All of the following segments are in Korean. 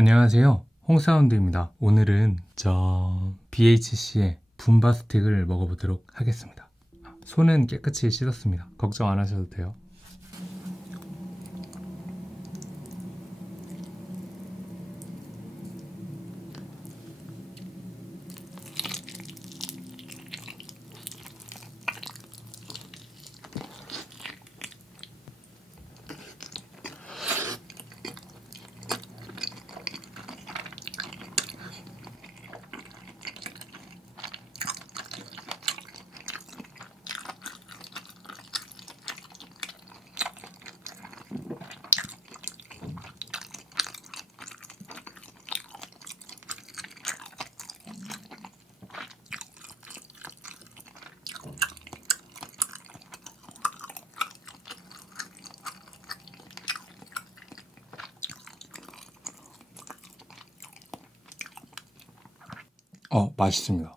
안녕하세요. 홍사운드입니다. 오늘은 저 BHC의 분바 스틱을 먹어보도록 하겠습니다. 손은 깨끗이 씻었습니다. 걱정 안 하셔도 돼요. 어, 맛있습니다.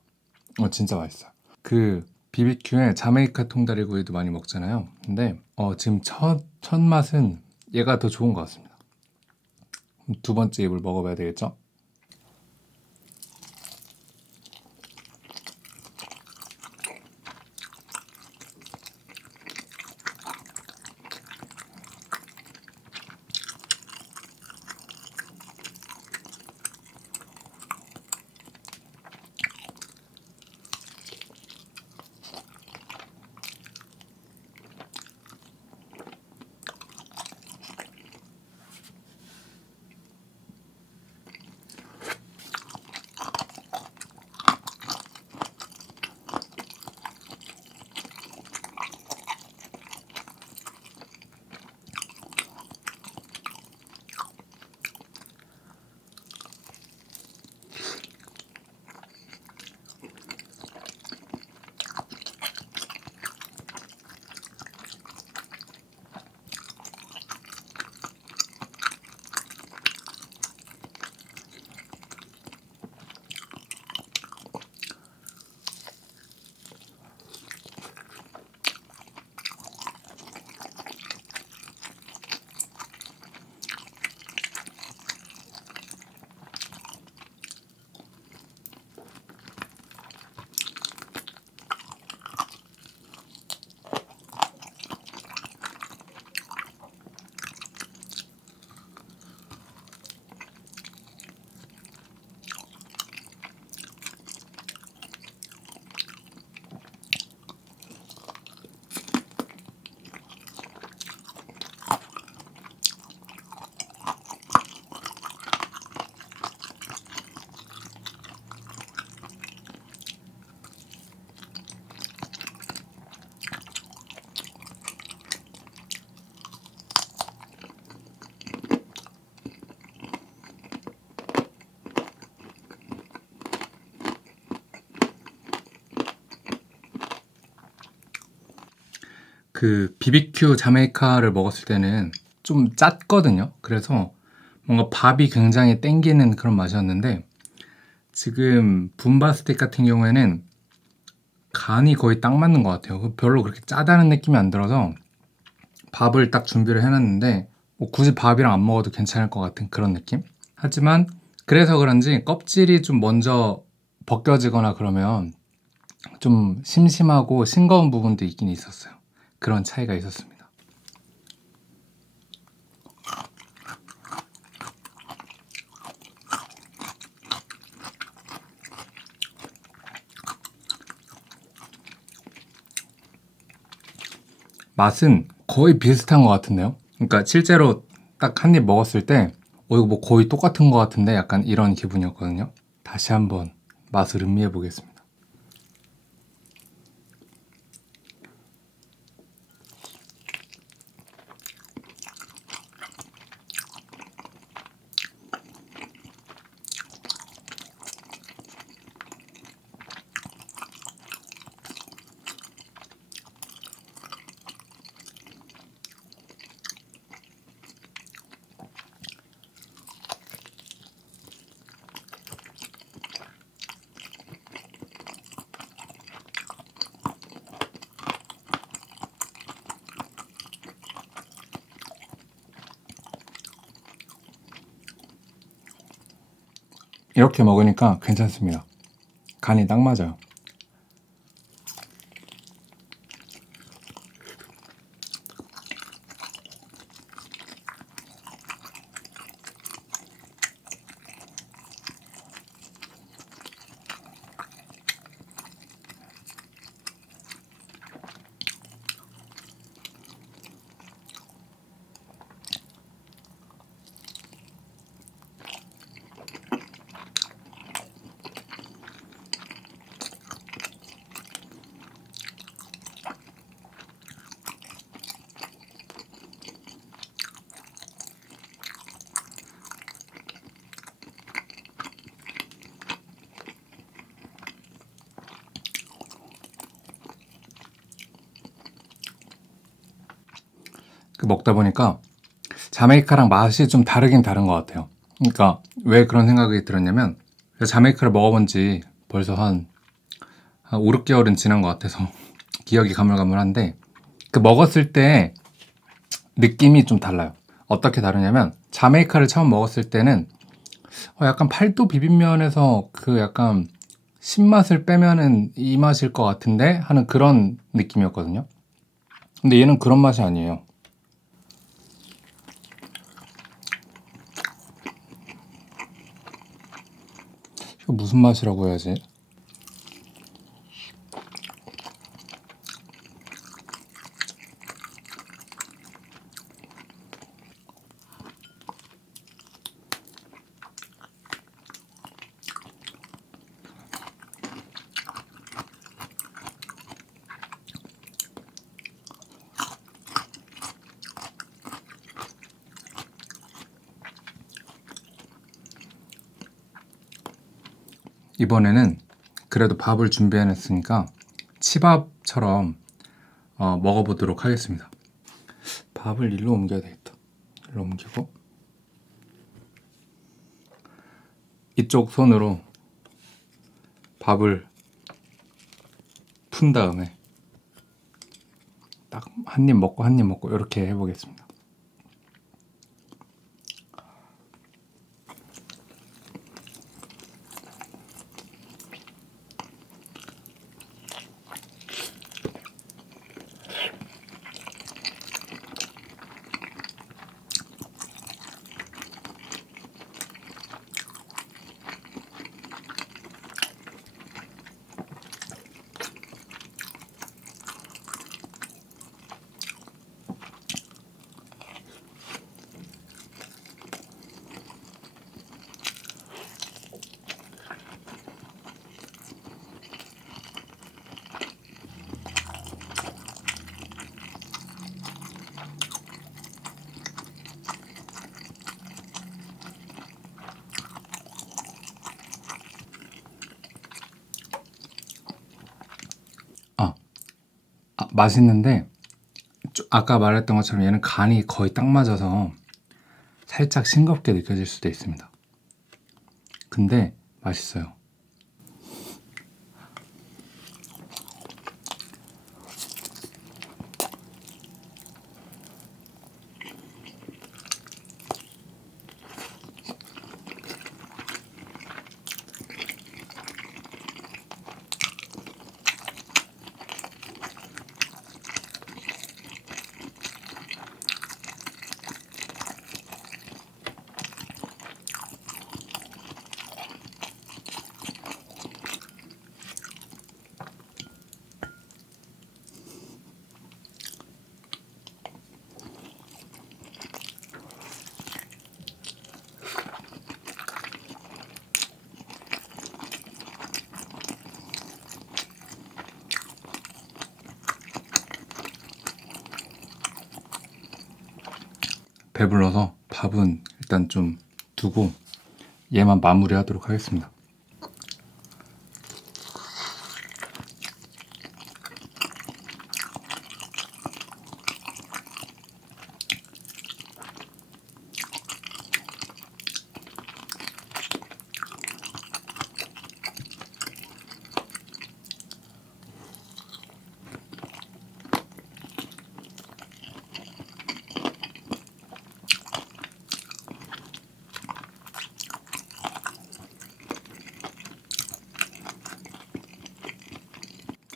어, 진짜 맛있어요. 그 BBQ에 자메이카 통다리구이도 많이 먹잖아요. 근데 어, 지금 첫, 첫 맛은 얘가 더 좋은 것 같습니다. 두 번째 입을 먹어봐야 되겠죠? 그 BBQ 자메이카를 먹었을 때는 좀 짰거든요. 그래서 뭔가 밥이 굉장히 땡기는 그런 맛이었는데 지금 분바 스틱 같은 경우에는 간이 거의 딱 맞는 것 같아요. 별로 그렇게 짜다는 느낌이 안 들어서 밥을 딱 준비를 해놨는데 뭐 굳이 밥이랑 안 먹어도 괜찮을 것 같은 그런 느낌? 하지만 그래서 그런지 껍질이 좀 먼저 벗겨지거나 그러면 좀 심심하고 싱거운 부분도 있긴 있었어요. 그런 차이가 있었습니다. 맛은 거의 비슷한 것 같은데요. 그러니까 실제로 딱 한 입 먹었을 때, 어, 이거 뭐 거의 똑같은 것 같은데 약간 이런 기분이었거든요. 다시 한번 맛을 음미해 보겠습니다. 이렇게 먹으니까 괜찮습니다. 간이 딱 맞아요. 먹다 보니까 자메이카랑 맛이 좀 다르긴 다른 것 같아요. 그러니까 왜 그런 생각이 들었냐면 자메이카를 먹어본 지 벌써 한, 한 5, 6개월은 지난 것 같아서 기억이 가물가물한데 그 먹었을 때 느낌이 좀 달라요. 어떻게 다르냐면 자메이카를 처음 먹었을 때는 어, 약간 팔도 비빔면에서 그 약간 신맛을 빼면은 이 맛일 것 같은데 하는 그런 느낌이었거든요. 근데 얘는 그런 맛이 아니에요. 이거 무슨 맛이라고 해야지? 이번에는 그래도 밥을 준비 해냈으니까 치밥처럼 어, 먹어보도록 하겠습니다. 밥을 일로 옮겨야 되겠다. 일로 옮기고 이쪽 손으로 밥을 푼 다음에 딱 한 입 먹고 한 입 먹고 이렇게 해보겠습니다. 맛있는데 좀 아까 말했던 것처럼 얘는 간이 거의 딱 맞아서 살짝 싱겁게 느껴질 수도 있습니다. 근데 맛있어요. 배불러서 밥은 일단 좀 두고 얘만 마무리하도록 하겠습니다.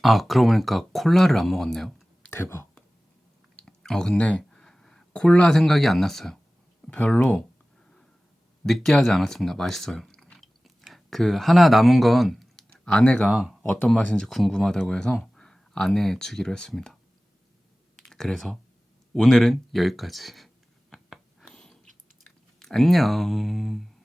아, 그러고 보니까 콜라를 안 먹었네요. 대박. 어, 근데 콜라 생각이 안 났어요. 별로 느끼하지 않았습니다. 맛있어요. 그 하나 남은 건 아내가 어떤 맛인지 궁금하다고 해서 아내 주기로 했습니다. 그래서 오늘은 여기까지. 안녕.